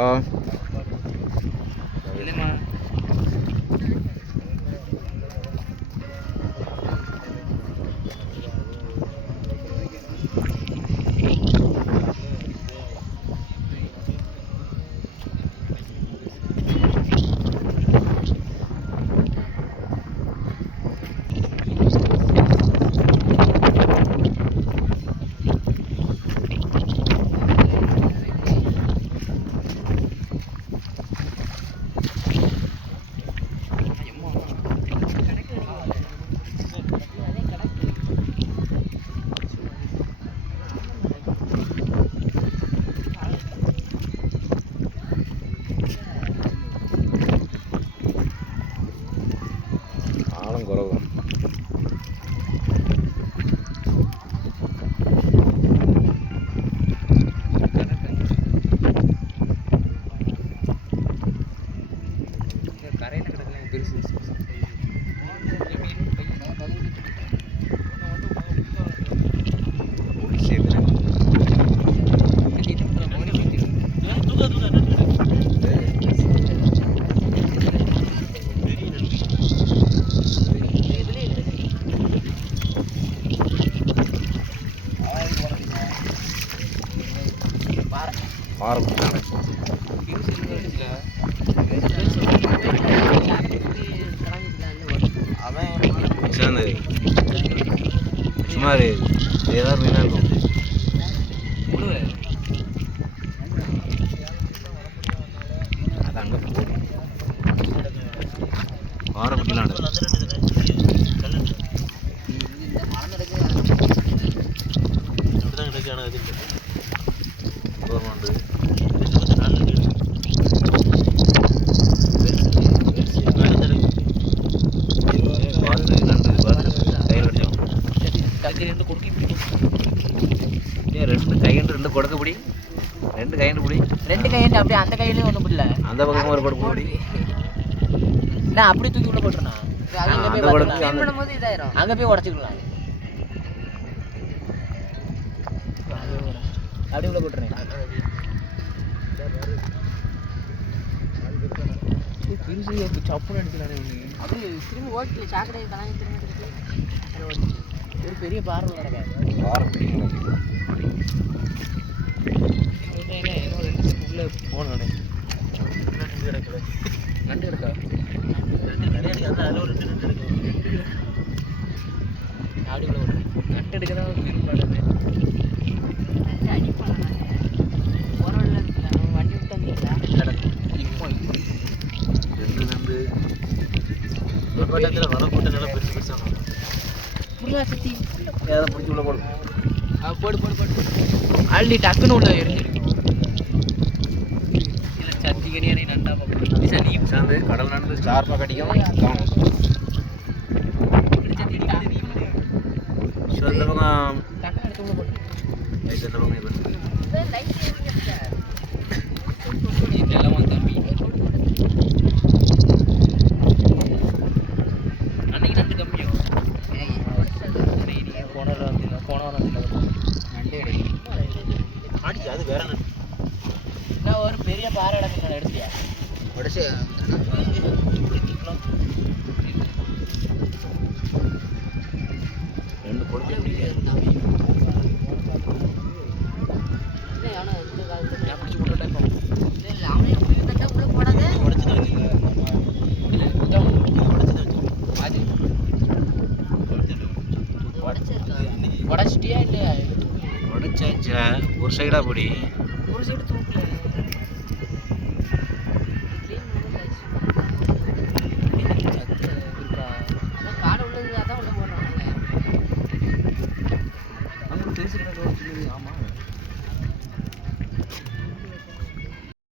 啊。பாறை சேர்ந்து சுமார் ஏதாவது மீனாக இருக்கும் அது அங்கே போகும் ரெண்டு கொடுக்க பிடி ரெண்டு கையண்டு பிடி ரெண்டு கையண்டு அப்படியே அந்த கையிலயும் ஒண்ணும் பிடில அந்த பக்கமும் ஒரு கொடுக்க பிடி நான் அப்படியே தூக்கி உள்ள போட்டுறேன் அங்க போய் பண்ணும்போது இதாயிரும். அங்க போய் உடச்சிக்கலாம். அப்படியே உள்ள போட்டுறேன் பெருசு சப்புன்னு அடிக்கலானே அப்படியே திரும்பி ஓட்டு சாக்கடை கலாங்கி திரும்பி ஒரு பெரிய பாறை உள்ள கிடக்கு பாறை பிடிக்கலாம் இன்னும் ரெண்டு ஸ்டெப் உள்ள போனோடனே நண்டு கிடக்கா ஆடி ஒரு விடு எடுக்க தான் பெரும்பாடு அடிப்பாங்க உரம்ல இருக்குல்ல நம்ம வண்டி விட்டு வந்தீங்களா ஏதாவது பிடிச்சி உள்ள போடும் போடு போடு போடு அள்ளி டக்குன்னு உள்ள எரிஞ்சிருக்கு இல்லை சத்தி கனியானே நண்டா பார்க்கணும் சரி சேர்ந்து கடல் நண்டு ஷார்ப்பாக கடிக்கும். இந்த பக்கம் இந்த பக்கம். இதெல்லாம் வந்து தம்பி அன்னைக்கு நண்டு கம்மியும் போன வாரம் போன வாரம் நண்டு நான் ஒரு பெரிய பாறை இடத்துல எடுத்தியா உடச்சு ரெண்டு கொடுத்து ஒரு சைடாக பிடி ஒரு சைடு தூக்கல.